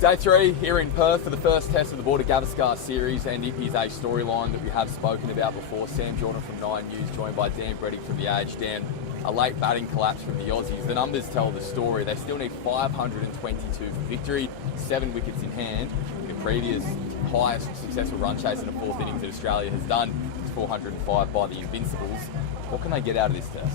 Day 3 here in Perth for the first test of the Border-Gavaskar series, and it is a storyline that we have spoken about before. Sam Jordan from 9 News, joined by Dan Breddick from The Age. Dan, a late batting collapse from the Aussies. The numbers tell the story. They still need 522 for victory, 7 wickets in hand. The previous highest successful run chase in the fourth innings that Australia has done is 405 by the Invincibles. What can they get out of this test?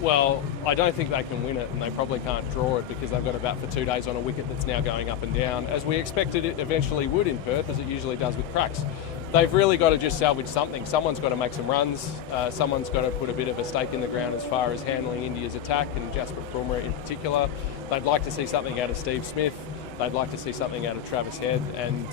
Well, I don't think they can win it, and they probably can't draw it because they've got to bat for 2 days on a wicket that's now going up and down, as we expected it eventually would in Perth, as it usually does with cracks. They've really got to just salvage something. Someone's got to make some runs. Someone's got to put a bit of a stake in the ground as far as handling India's attack, and Jaiswal in particular. They'd like to see something out of Steve Smith. They'd like to see something out of Travis Head, and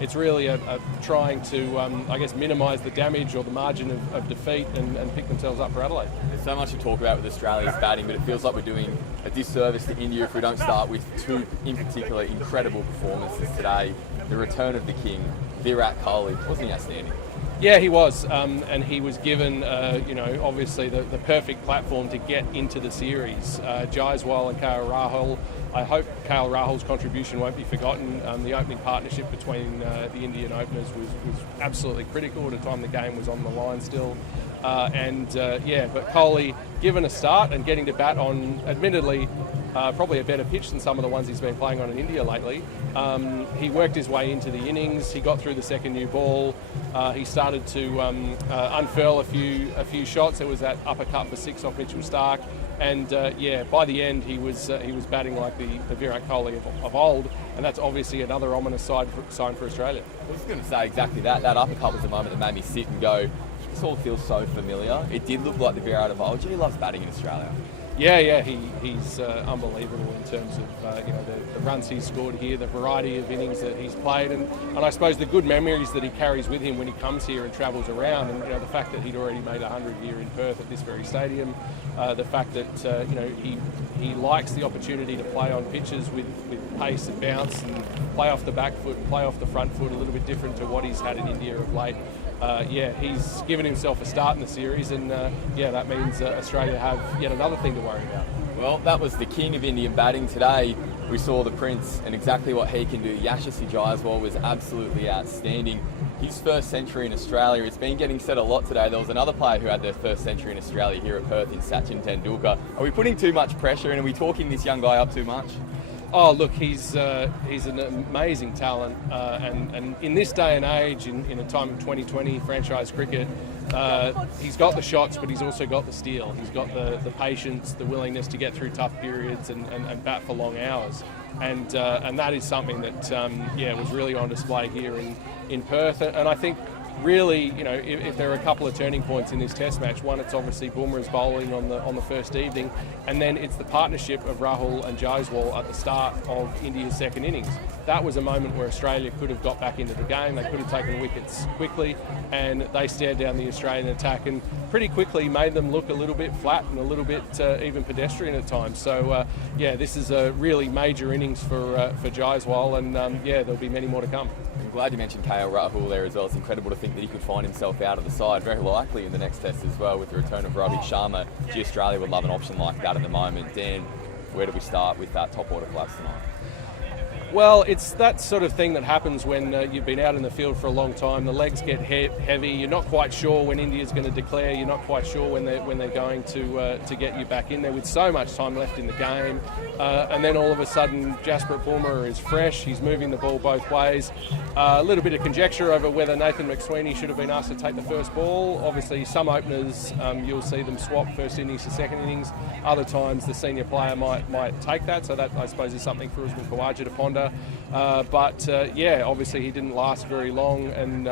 it's really trying to, I guess, minimise the damage or the margin of defeat and pick themselves up for Adelaide. There's so much to talk about with Australia's batting, but it feels like we're doing a disservice to India if we don't start with two, in particular, incredible performances today. The return of the king, Virat Kohli. Wasn't he outstanding? Yeah, he was, and he was given, obviously the perfect platform to get into the series. Jaiswal and Rahul. I hope Rahul's contribution won't be forgotten. The opening partnership between the Indian openers was absolutely critical at a time the game was on the line still. But Kohli, given a start and getting to bat on, admittedly, probably a better pitch than some of the ones he's been playing on in India lately. He worked his way into the innings. He got through the second new ball. He started to unfurl a few shots. There was that uppercut for 6 off Mitchell Starc, and by the end he was batting like the Virat Kohli of old, and that's obviously another ominous sign for Australia. I was going to say exactly that. That uppercut was the moment that made me sit and go, this all feels so familiar. It did look like the Virat of old. He loves batting in Australia. Yeah, he's unbelievable in terms of the runs he's scored here, the variety of innings that he's played, and I suppose the good memories that he carries with him when he comes here and travels around, and the fact that he'd already made 100 here in Perth at this very stadium, the fact that he likes the opportunity to play on pitches with pace and bounce and play off the back foot and play off the front foot, a little bit different to what he's had in India of late. He's given himself a start in the series, and that means Australia have yet another thing to worry about. Well, that was the king of Indian batting today. We saw the Prince and exactly what he can do. Yashasvi Jaiswal was absolutely outstanding. His first century in Australia. It's been getting said a lot today. There was another player who had their first century in Australia here at Perth in Sachin Tendulkar. Are we putting too much pressure, and are we talking this young guy up too much? Oh, look, he's an amazing talent, and in this day and age, in a time of 2020 franchise cricket, he's got the shots, but he's also got the steel. He's got the patience, the willingness to get through tough periods and bat for long hours, and that is something that was really on display here in Perth. And I think, really, if there are a couple of turning points in this Test match, one, it's obviously Bumrah's bowling on the first evening, and then it's the partnership of Rahul and Jaiswal at the start of India's second innings. That was a moment where Australia could have got back into the game. They could have taken wickets quickly, and they stared down the Australian attack and pretty quickly made them look a little bit flat and a little bit even pedestrian at times. So this is a really major innings for Jaiswal, and there'll be many more to come. I'm glad you mentioned Rahul there as well. It's incredible to think that he could find himself out of the side, very likely in the next test as well, with the return of Rohit Sharma. Australia would love an option like that at the moment. Dan, where do we start with that top order collapse tonight? Well, it's that sort of thing that happens when you've been out in the field for a long time. The legs get heavy. You're not quite sure when India's going to declare. You're not quite sure when they're going to get you back in there with so much time left in the game. And then all of a sudden, Jasprit Bumrah is fresh. He's moving the ball both ways. A little bit of conjecture over whether Nathan McSweeney should have been asked to take the first ball. Obviously, some openers, you'll see them swap first innings to second innings. Other times, the senior player might take that. So that, I suppose, is something for Usman Khawaja to ponder. Obviously he didn't last very long, and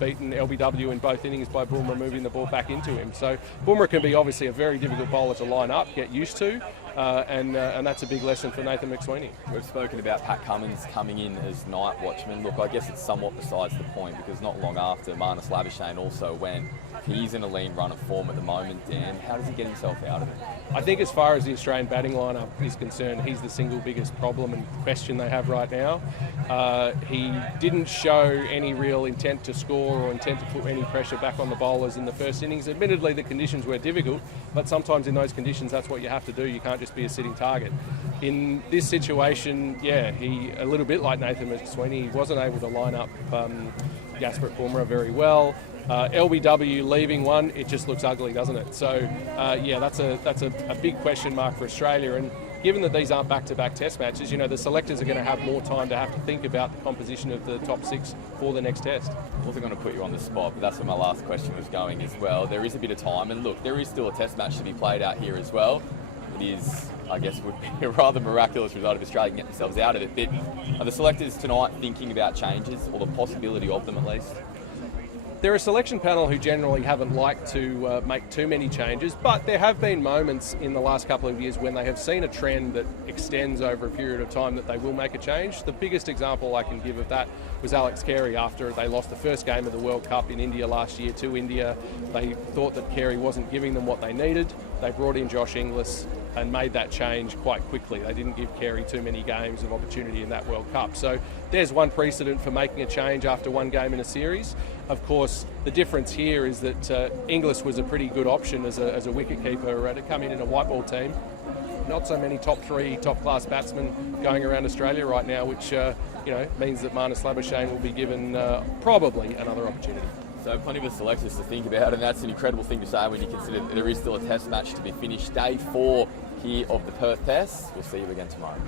beaten LBW in both innings by Bumrah moving the ball back into him. So Bumrah can be obviously a very difficult bowler to line up, get used to, and that's a big lesson for Nathan McSweeney. We've spoken about Pat Cummins coming in as night watchman. Look, I guess it's somewhat besides the point, because not long after, Marnus Labuschagne also went. He's in a lean run of form at the moment, Dan. How does he get himself out of it? I think as far as the Australian batting lineup is concerned, he's the single biggest problem and question they have right now. He didn't show any real intent to score or intent to put any pressure back on the bowlers in the first innings. Admittedly, the conditions were difficult, but sometimes in those conditions, that's what you have to do. You can't just be a sitting target. in this situation, he a little bit like Nathan McSweeney, he wasn't able to line up Gasper Cormora very well. LBW leaving one, it just looks ugly, doesn't it? So, that's a big question mark for Australia. And given that these aren't back-to-back test matches, the selectors are going to have more time to have to think about the composition of the top 6 for the next test. I wasn't going to put you on the spot, but that's where my last question was going as well. There is a bit of time, and look, there is still a test match to be played out here as well. It is, I guess, would be a rather miraculous result if Australia can get themselves out of it. But are the selectors tonight thinking about changes, or the possibility of them at least? They're a selection panel who generally haven't liked to make too many changes, but there have been moments in the last couple of years when they have seen a trend that extends over a period of time that they will make a change. The biggest example I can give of that was Alex Carey after they lost the first game of the World Cup in India last year to India. They thought that Carey wasn't giving them what they needed. They brought in Josh Inglis and made that change quite quickly. They didn't give Carey too many games of opportunity in that World Cup. So there's one precedent for making a change after one game in a series. Of course, the difference here is that Inglis was a pretty good option as a wicketkeeper to come in a white ball team. Not so many top 3 top-class batsmen going around Australia right now, which means that Marnus Labuschagne will be given probably another opportunity. So plenty of selectors to think about, and that's an incredible thing to say when you consider that there is still a test match to be finished. Day 4 here of the Perth Test. We'll see you again tomorrow.